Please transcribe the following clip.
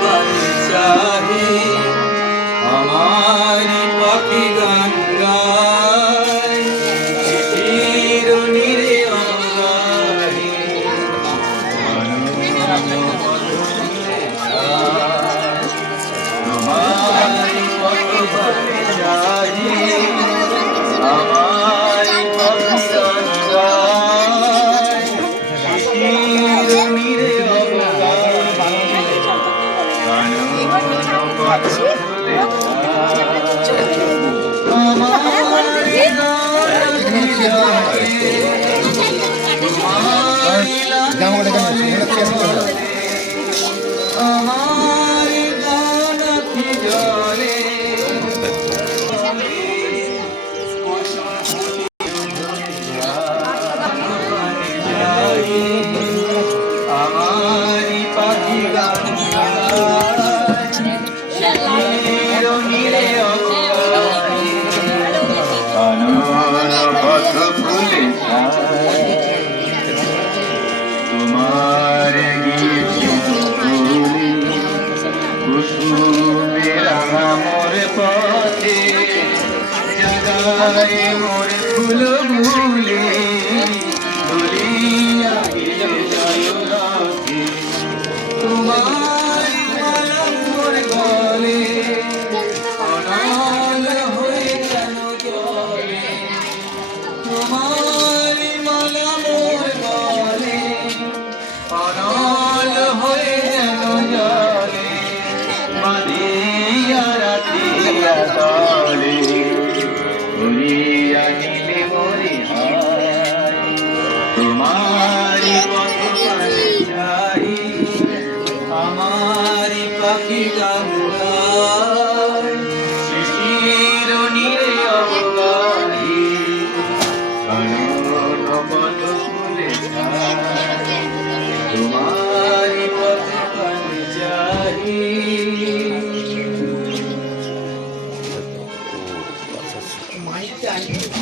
পানে চাহি আমারি পাখি গান গায় চিঠির নীরে অঙ্গাহি তোমারি পথ পানে চাহি আমারি পাখি গান গায় চিঠির নীরে আমারি পাখি গান তোমার কুসুমের মোর পথে জাগায় মোর ফুল ভুলে ভুলিয়া তোমার মালা মোর গলে অনল হয়ে কেন জলে তোমার মালা মোর গলে অনল হয়ে কেন জলে বাঁধিয়া রাখিয়া তলে ঘুরিয়া নিলে মরি হায় তোমারি পথ পানে চাহি আমারি পাখি গান গায় শিশির নীরে অঙ্গাহি কানন পথ ফুলে তোমারি পথ পানে চাহি